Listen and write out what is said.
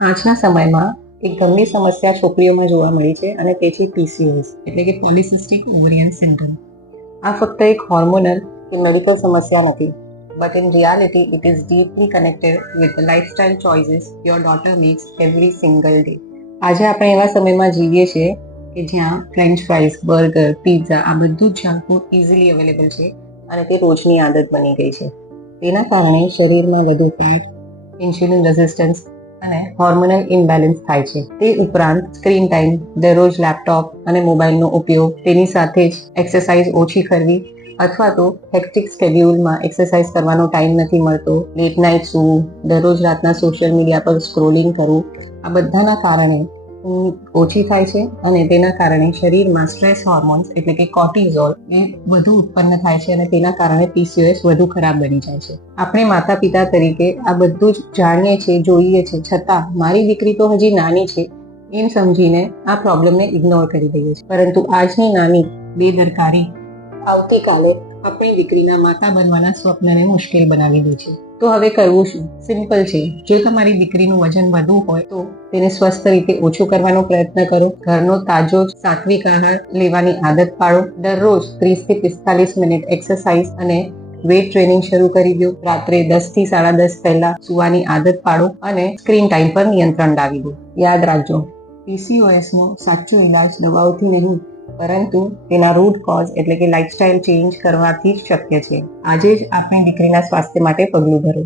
આજના સમયમાં એક ગંભીર સમસ્યા છોકરીઓમાં જોવા મળી છે અને તે છે PCOS એટલે કે પોલિસિસ્ટિક ઓવેરિયન સિન્ડ્રોમ. આ ફક્ત એક હોર્મોનલ કે મેડિકલ સમસ્યા નથી, but in reality it is deeply connected with the lifestyle choices your daughter makes every single day. આજે આપણે એવા સમયમાં જીવીએ છીએ કે જ્યાં ફ્રેન્ચ ફ્રાઈઝ, બર્ગર, પિઝા આ બધું જ જંક ફૂડ ઇઝીલી અવેલેબલ છે અને તે રોજની આદત બની ગઈ છે. તેના કારણે શરીરમાં વધુ ફેટ, ઇન્સ્યુલિન રેઝિસ્ટન્સ અને હોર્મોનલ ઇમ્બેલેન્સ થાય છે. તે ઉપરાંત સ્ક્રીન ટાઈમ, દરરોજ લેપટોપ અને મોબાઈલનો ઉપયોગ, તેની સાથે જ એક્સરસાઇઝ ઓછી કરવી અથવા તો હેક્ટિક સ્કેડ્યુલમાં એક્સરસાઇઝ કરવાનો ટાઈમ નથી મળતો, લેટ નાઇટ સૂવું, દરરોજ રાતના સોશિયલ મીડિયા પર સ્ક્રોલિંગ કરવું, આ બધાના કારણે ઊંઘ ઓછી થાય છે અને તેના કારણે શરીરમાં સ્ટ્રેસ હોર્મોન્સ એટલે કે કોર્ટિઝોલ એ વધુ ઉત્પન્ન થાય છે અને તેના કારણે PCOS વધુ ખરાબ બની જાય છે. આપણે માતા પિતા તરીકે આ બધું જ જાણીએ છીએ, જોઈએ છે, છતાં મારી દીકરી તો હજી નાની છે એમ સમજીને આ પ્રોબ્લેમને ઇગ્નોર કરી દઈએ છીએ. પરંતુ આજની નાની બેદરકારી આવતીકાલે આપણી દીકરીના માતા બનવાના સ્વપ્નને મુશ્કેલ બનાવી દે છે. તો હવે કરવું શું? સિમ્પલ છે. જો તમારી દીકરીનું વજન વધુ હોય તો તેને સ્વસ્થ રીતે ઓછું કરવાનો પ્રયત્ન કરો. ઘરનો તાજો સાત્વિક આહાર લેવાની આદત પાડો. દરરોજ 30 થી 45 મિનિટ એક્સરસાઇઝ અને વેટ ટ્રેનિંગ શરૂ કરી દો. રાત્રે 10 થી 10:30 પહેલા સુવાની આદત પાડો અને સ્ક્રીન ટાઈમ પર નિયંત્રણ લાવી દો. યાદ રાખજો, PCOS નો સાચો ઈલાજ દવાઓથી નહીં પરંતુ તેના રૂટ કોઝ એટલે કે લાઇફસ્ટાઇલ ચેન્જ કરવાથી જ શક્ય છે. આજે જ આપણી દીકરીના સ્વાસ્થ્ય માટે પગલું ભરો.